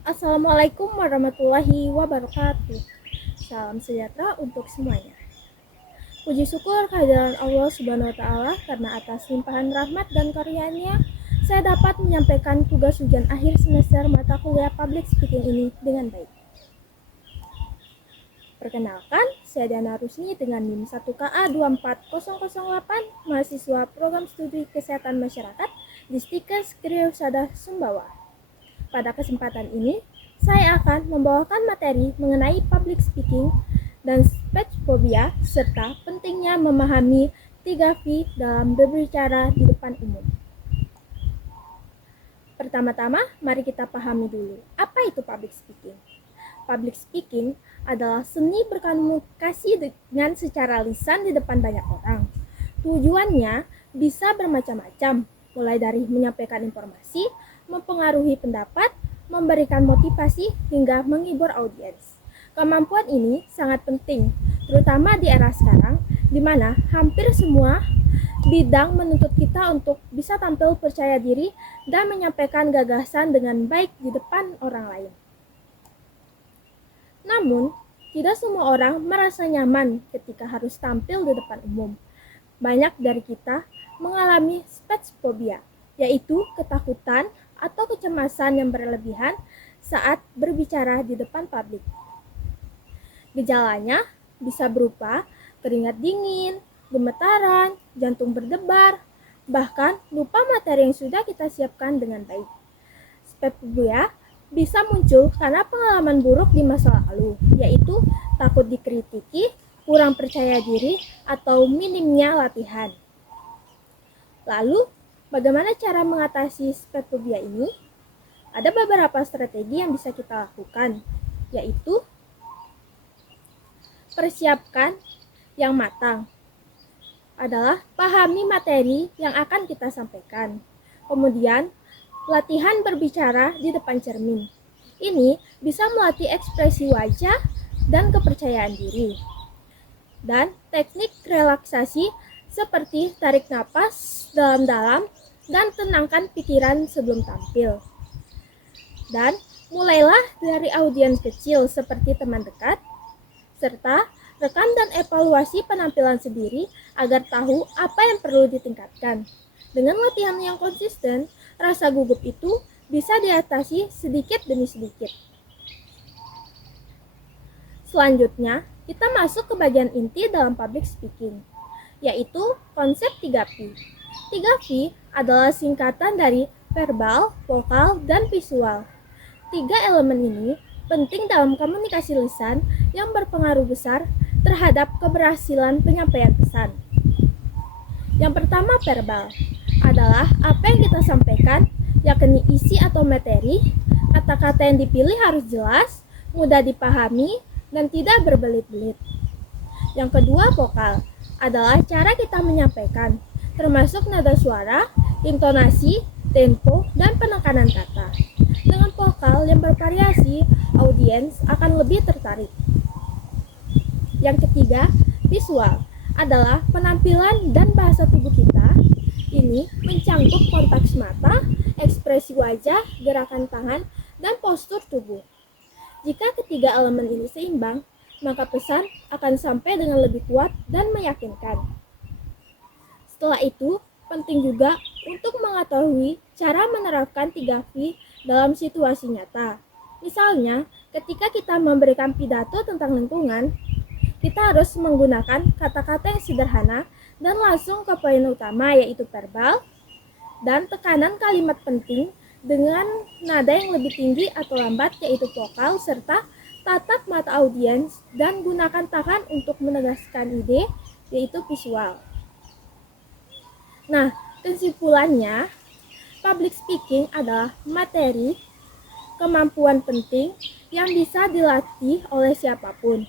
Assalamualaikum warahmatullahi wabarakatuh. Salam sejahtera untuk semuanya. Puji syukur kehadiran Allah Subhanahu wa taala karena atas limpahan rahmat dan karunia-Nya saya dapat menyampaikan tugas ujian akhir semester mata kuliah public speaking ini dengan baik. Perkenalkan, saya Diana Rusni dengan NIM 1KA24008, mahasiswa Program Studi Kesehatan Masyarakat di Stikes Kriusada Sumbawa. Pada kesempatan ini, saya akan membawakan materi mengenai public speaking dan speech phobia serta pentingnya memahami 3V dalam berbicara di depan umum. Pertama-tama, mari kita pahami dulu, apa itu public speaking? Public speaking adalah seni berkomunikasi dengan secara lisan di depan banyak orang. Tujuannya bisa bermacam-macam, mulai dari menyampaikan informasi, mempengaruhi pendapat, memberikan motivasi, hingga menghibur audiens. Kemampuan ini sangat penting, terutama di era sekarang, di mana hampir semua bidang menuntut kita untuk bisa tampil percaya diri dan menyampaikan gagasan dengan baik di depan orang lain. Namun, tidak semua orang merasa nyaman ketika harus tampil di depan umum. Banyak dari kita mengalami speech phobia, yaitu ketakutan atau kecemasan yang berlebihan saat berbicara di depan publik. Gejalanya bisa berupa keringat dingin, gemetaran, jantung berdebar, bahkan lupa materi yang sudah kita siapkan dengan baik. Speech phobia bisa muncul karena pengalaman buruk di masa lalu, yaitu takut dikritiki, kurang percaya diri, atau minimnya latihan. Lalu, bagaimana cara mengatasi speech phobia ini? Ada beberapa strategi yang bisa kita lakukan, yaitu persiapkan yang matang. Adalah pahami materi yang akan kita sampaikan. Kemudian, latihan berbicara di depan cermin. Ini bisa melatih ekspresi wajah dan kepercayaan diri. Dan teknik relaksasi seperti tarik napas dalam-dalam dan tenangkan pikiran sebelum tampil. Dan mulailah dari audiens kecil seperti teman dekat, serta rekam dan evaluasi penampilan sendiri agar tahu apa yang perlu ditingkatkan. Dengan latihan yang konsisten, rasa gugup itu bisa diatasi sedikit demi sedikit. Selanjutnya, kita masuk ke bagian inti dalam public speaking, yaitu konsep 3V. 3V adalah singkatan dari verbal, vokal, dan visual. Tiga elemen ini penting dalam komunikasi lisan yang berpengaruh besar terhadap keberhasilan penyampaian pesan. Yang pertama, verbal adalah apa yang kita sampaikan, yakni isi atau materi. Kata-kata yang dipilih harus jelas, mudah dipahami, dan tidak berbelit-belit. Yang kedua, vokal adalah cara kita menyampaikan, termasuk nada suara, intonasi, tempo, dan penekanan kata. Dengan vokal yang bervariasi, audiens akan lebih tertarik. Yang ketiga, visual adalah penampilan dan bahasa tubuh kita. Ini mencangkup konteks mata, ekspresi wajah, gerakan tangan, dan postur tubuh. Jika ketiga elemen ini seimbang, maka pesan akan sampai dengan lebih kuat dan meyakinkan. Setelah itu, penting juga untuk mengetahui cara menerapkan 3V dalam situasi nyata. Misalnya, ketika kita memberikan pidato tentang lingkungan, kita harus menggunakan kata-kata yang sederhana dan langsung ke poin utama, yaitu verbal, dan tekanan kalimat penting dengan nada yang lebih tinggi atau lambat, yaitu vokal, serta tatap mata audiens dan gunakan tangan untuk menegaskan ide, yaitu visual. Nah, kesimpulannya, public speaking adalah materi kemampuan penting yang bisa dilatih oleh siapapun.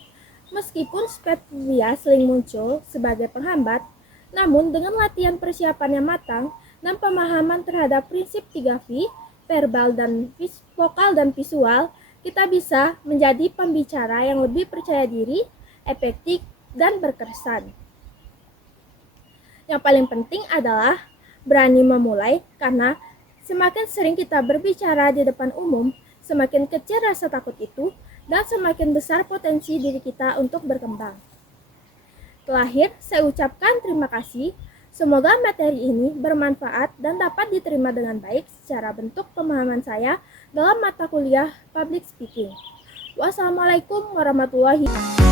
Meskipun speech phobia sering muncul sebagai penghambat, namun dengan latihan persiapan yang matang dan pemahaman terhadap prinsip 3V, verbal dan vokal dan visual, kita bisa menjadi pembicara yang lebih percaya diri, efektif, dan berkesan. Yang paling penting adalah berani memulai, karena semakin sering kita berbicara di depan umum, semakin kecil rasa takut itu dan semakin besar potensi diri kita untuk berkembang. Terakhir, saya ucapkan terima kasih. Semoga materi ini bermanfaat dan dapat diterima dengan baik secara bentuk pemahaman saya dalam mata kuliah Public Speaking. Wassalamualaikum warahmatullahi wabarakatuh.